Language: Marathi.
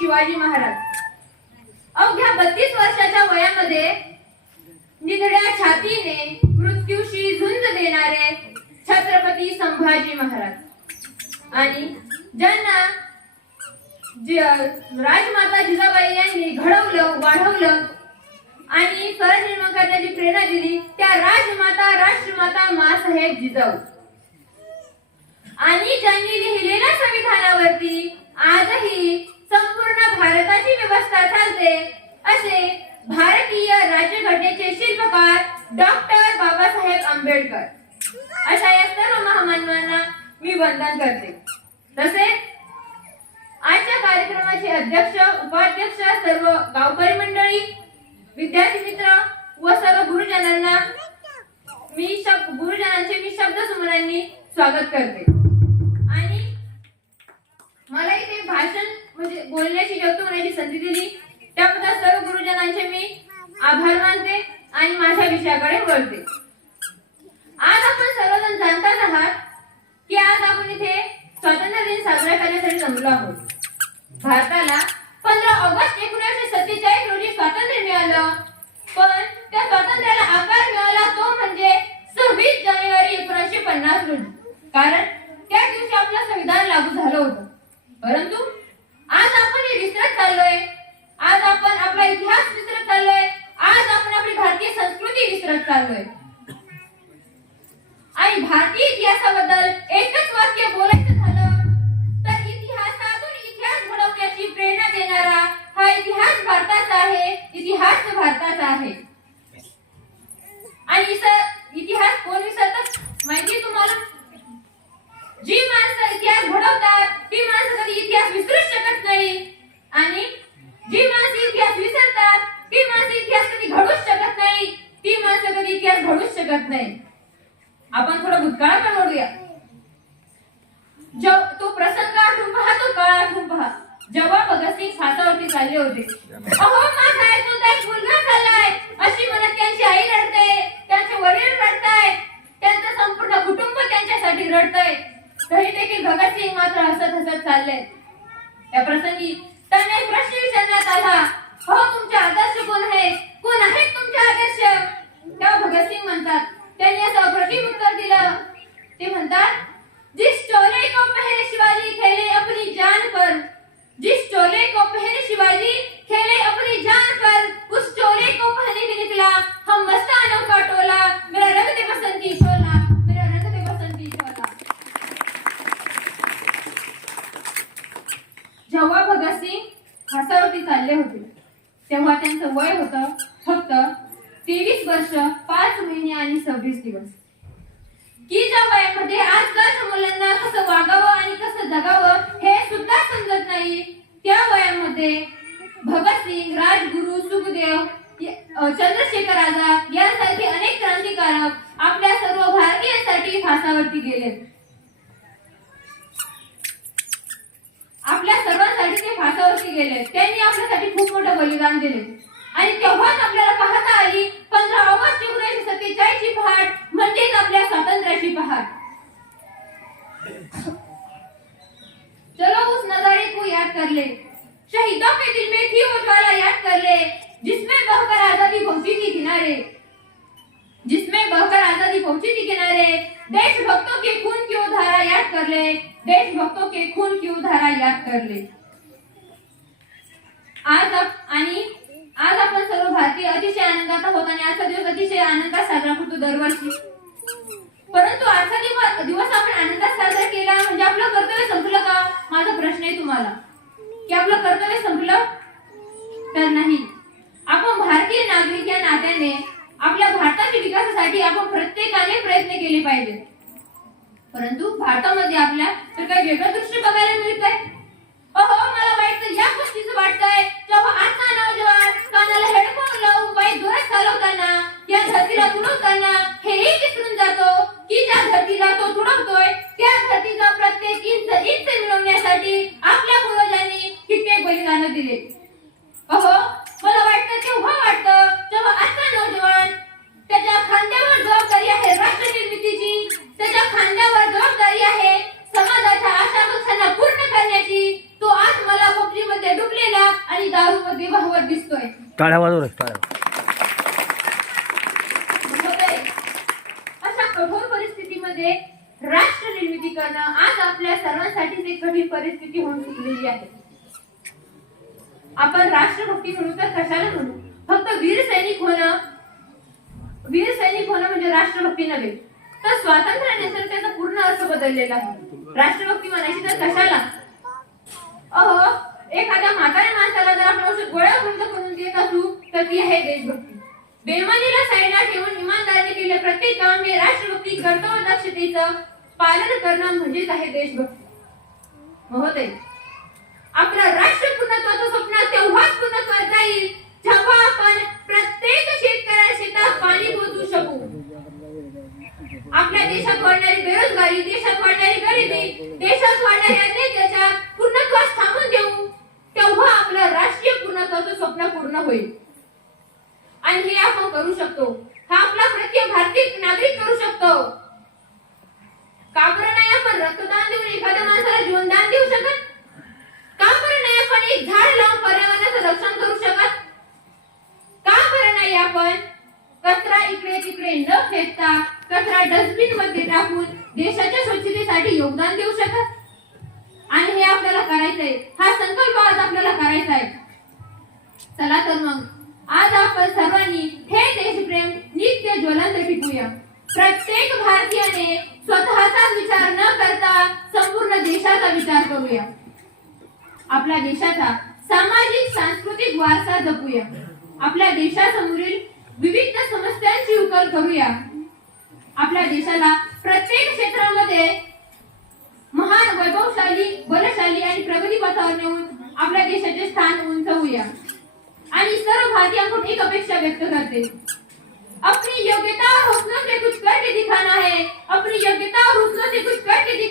शिवाजी महाराज. अवघ्या बत्तीस वर्षाच्या वयामध्ये निधड्या छातीने मृत्यूशी झुंज देणारे छत्रपती संभाजी महाराज. आणि ज्यांना राजमाता जिजाबाई यांनी घडवलं वाढवलं आणि स्वराज्य करण्याची प्रेरणा दिली त्या राजमाता राष्ट्रमाता मासाहेब जिजाऊ. आणि ज्यांनी लिहिलेल्या संविधानावरती आजही भारताची व्यवस्था चालते. असे भारतीय राज्यघटनेचे शिल्पकार डॉक्टर बाबासाहेब आंबेडकर. अशा या सर्व महामानवांना मी वंदन करते. तसेच आजच्या कार्यक्रमाचे अध्यक्ष उपाध्यक्ष सर्व गावकरी मंडळी विद्यार्थी मित्र व सर्व गुरुजनांना मी शब्द गुरुजनांचे मी शब्द सुमनांनी स्वागत करते आणि मला इथे भाषण म्हणजे बोलण्याची व्यक्त होण्याची संधी दिली त्याबद्दल सर्व गुरुजनांचे मी आभार मानते आणि माझ्या विषयाकडे वळते. आज आपण सर्वजण जाणताच आहात की आज आपण इथे स्वातंत्र्य दिन साजरा करण्यासाठी जमलो आहोत. भारताला पंधरा ऑगस्ट एकोणीसशे सत्तेचाळीस रोजी स्वातंत्र्य मिळालं. पण त्या स्वातंत्र्याला आकार मिळाला तो म्हणजे सव्वीस जानेवारी एकोणीसशे पन्नास रोजी. कारण त्या दिवशी आपलं संविधान लागू झालं होतं. परंतु आज आपण हे विसरत चाललोय आज आपण आपला इतिहास विसरत चाललोय आज आपण आपली भारतीय संस्कृती विसरत चाललोय आणि भारतीय इतिहासाबद्दल एकच वाक्य बोलायचं झालं तर इतिहासातून इतिहास घडवण्याची प्रेरणा देणारा हा इतिहास भारताचा आहे इतिहास भारताचा आहे आणि इस- इतिहास कोण विसरतात माहिती आहे तुम्हाला जी माणसं इतिहास घडवतात ती माणसं कधी इतिहास विसरूच शकत नाही आणि जी माणसं इतिहास विसरतात ती माणसं इतिहास कधी घडूच शकत नाही ती माणसं कधी इतिहास घडूच शकत नाही आपण थोडं भूतकाळाकडे वळूया जो तो प्रसंग आठवून पहा तो काळ आठवून पहा जेव्हा भगतसिंग फासावरती चालले होते. अहो माझा ऐकून एक मुलगा झालाय अशी म्हणत त्यांची आई रडते त्यांचे वडील रडताय त्यांचं संपूर्ण कुटुंब त्यांच्यासाठी रडतंय. तरी देखील भगतसिंग मात्र हसत हसत चालले. त्या प्रसंगी त्यांना एक प्रश्न विचारण्यात आला. हो तुमचे आदर्श कोण आहे? कोण आहेत तुमचे आदर्श? तेव्हा भगतसिंग म्हणतात त्यांनी असं अप्रतिम उत्तर दिलं ते म्हणतात जिस चोले को पहने शिवाजी खेले अपनी जान पर जिस चोले को पहने शिवाजी खेले अपनी जान पर उस चोले को पहने भी निकला हम मस्तानों का टोला मेरा रंग दे बसंती चोला मेरा रंग दे बसंती चोला जेव्हा भगतसिंग फासावरती चालले होते तेव्हा त्यांचं वय होतं फक्त तेवीस वर्ष पाच महिने आणि सव्वीस दिवस. की ज्या वयामध्ये आजकालच्या मुलांना कसं वागावं आणि कसं जगावं हे सुद्धा समजत नाही. त्या वयामध्ये भगतसिंग राजगुरु सुखदेव चंद्रशेखर आझाद यांसारखे अनेक क्रांतिकारक आपल्या सर्व भारतीयांसाठी फासावरती गेले आपल्या सर्वांसाठी ते फासावरती गेले त्यांनी आपल्यासाठी खूप मोठं बलिदान दिले. आणि तेव्हा आपल्याला पाहता आली पंधरा ऑगस्ट एकोणीसशे सत्तेचाळीस ची पहाट म्हणजेच आपल्या आहात. चलो उस नजारे को याद कर ले। शहीदों के दिल में थी वो ज्वाला याद कर ले जिसमें बहकर आजादी पहुंची थी किनारे। जिसमें बहकर आजादी पहुंची थी किनारे देशभक्तों के खून की धारा याद कर ले देशभक्तों के खून की धारा याद कर ले। आज आप आणि आज आपण सर्व भारतीय अतिशय आनंदात होत आणि आजचा दिवस अतिशय आनंदात साजरा करतो दरवर्षी परंतु आजचा दिवस दिवस आपण आनंदात साजरा केला म्हणजे आपलं कर्तव्य संपलं का माझा प्रश्न आहे तुम्हाला की आपलं कर्तव्य संपलं तर नाही. आपण भारतीय नागरिक या नात्याने आपल्या भारताच्या विकासासाठी आपण प्रत्येकाने प्रयत्न केले पाहिजे परंतु भारतामध्ये आपल्या तर काही वेगळं दृश्य बघायला मिळत आहे अहो मला वाईट या गोष्टीचं वाटतंय जेव्हा आजचा नौजवान कानाला हेडफोन लावून बाईक जोरात चालवताना या धरतीला तुडवताना हेही विसरून जातो की ज्या धरतीला तो तुडवतोय त्या धरतीचा प्रत्येक इंच इंच मिळवण्यासाठी आपल्या पूर्वजांनी कित्येक बलिदान दिले. अहो मला वाटतं तेव्हा वाटतं जेव्हा आजचा नौजवान त्याच्या खांद्यावर जबाबदारी आहे राष्ट्र निर्मितीची त्याच्या खांद्यावर जबाबदारी आहे समाजाच्या आशा आकांक्षा पूर्ण करण्याची तो आज मला पबजी मध्ये डुबलेला टाळ्या वाजव रे टाळ्या महोदय, अशा कठोर परिस्थितीमध्ये राष्ट्र निर्मिती करणं आज आपल्या सर्वांसाठीच एक कठीण परिस्थिती होऊन चुकलेली आहे. आपण राष्ट्रभक्ती म्हणू तर कशाला म्हणू? फक्त वीर सैनिक होणं वीर सैनिक होणं म्हणजे राष्ट्रभक्ती नव्हे. तर स्वातंत्र्यानंतर त्याचा पूर्ण अर्थ बदललेला आहे. राष्ट्रभक्ती म्हणायची तर कशाला? अहो एखाद्या म्हाताऱ्या माणसाला जर आपण औषध गोळ्या बंद करून देत असू तर ती आहे देशभक्ती. बेमानीला साईडला ठेवून इमानदारीने केले प्रत्येक काम हे राष्ट्रभक्ती कर्तव्य दक्षतेचं पालन करणं म्हणजेच आहे देशभक्ती. महोदय आपलं राष्ट्र पूर्णत्वाचं स्वप्न तेव्हाच पूर्णत्वात जाईल जेव्हा आपण प्रत्येक शेतकऱ्या शेतात पाणी पोहोचू शकू. आपल्या देशात वाढणारी बेरोजगारी देशात वाढणारी गरिबी देशात वाढणारे अत्याचार पूर्णत्वास थांबून देऊ तेव्हा आपलं राष्ट्रीय पूर्णत्वाचं स्वप्न पूर्ण होईल. आणि हे आपण करू शकतो. हा आपला प्रत्येक भारतीय नागरिक करू शकतो. का बरं नाही आपण रक्तदान देऊन एखाद्या माणसाला जीवनदान देऊ शकत? बरं झाड लावून पर्यावरणाचं रक्षण करू शकत? का बरं नाही आपण? कचरा इकडे तिकडे न फेकता कचरा डस्टबिनमध्ये टाकून देशाच्या स्वच्छतेसाठी योगदान देऊ शकत? आणि हे आपल्याला करायचंय. हा संकल्प आज आपल्याला करायचा आहे. चला तर मग आज आपण सर्वांनी हे देशप्रेम नित्य ज्वलंत टिकूया प्रत्येक भारतीयाने स्वतःचा विचार न करता संपूर्ण देशाचा विचार करूया. आपल्या देशाचा सामाजिक सांस्कृतिक वारसा जपूया. आपल्या देशासमोरील विविध समस्यांची उकल करूया. आपल्या देशाला प्रत्येक क्षेत्रामध्ये महान वैभवशाली बलशाली आणि प्रगतीपथावर नेऊन आपल्या देशाचे स्थान उंचवूया. आणि सर्व भारतीयांकडून एक अपेक्षा व्यक्त करते. अपनी योग्यता और हौसलों से कुछ करके दिखाना है. अपनी योग्यता और हौसलों से कुछ करके दिखाना